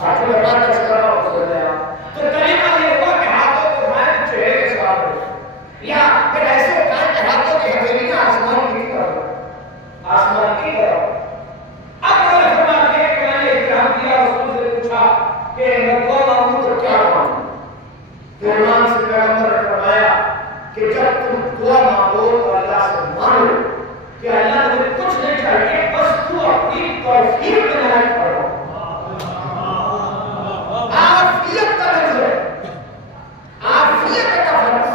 ہاتھوں میں بات اس طرح ہو گیا تو کلمہ یہ ہوا کہ ہاتھوں کو اٹھائے چہرے کے ساتھ یا پھر ایسے اٹھائے کہ ہاتھوں کی ہتھیلیاں آسمان کی طرف آسمان کی طرف اب وہ فرماتے ہیں کہ میں نے احترام کیا رسول سے پوچھا کہ میں دعا مانگوں تو کیا مانگوں تو ایمان سے پیغمبر نے فرمایا کہ جب تم دعا مانگو تو اللہ سے مانگو کہ اللہ مجھے کچھ نہیں چاہیے بس تو اپنی توفیق میں عنایت کرو عافیت کا لفظ ہے عافیت کا لفظ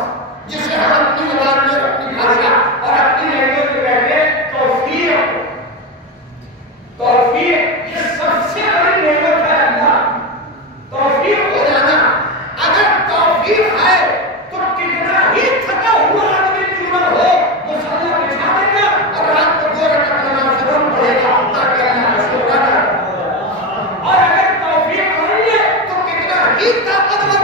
جسے ہم اپنی زبان میں اپنی بھاشا اور اپنی لینگویج میں کہتے ہیں توفیق توفیق یہ سب سے بڑی نعمت ہے اللہ توفیق ہو جانا اگر توفیق ہے تو کتنا ہی تھکا ہوا آدمی کیوں نہ ہو مصلی بچھا دے گا اور رات کو 2 رکعت نماز ضرور پڑھے گا تاکہ اللہ کا شکر ادا کرے اور اگر توفیق نہیں ہے تو کتنا ہی طاقتور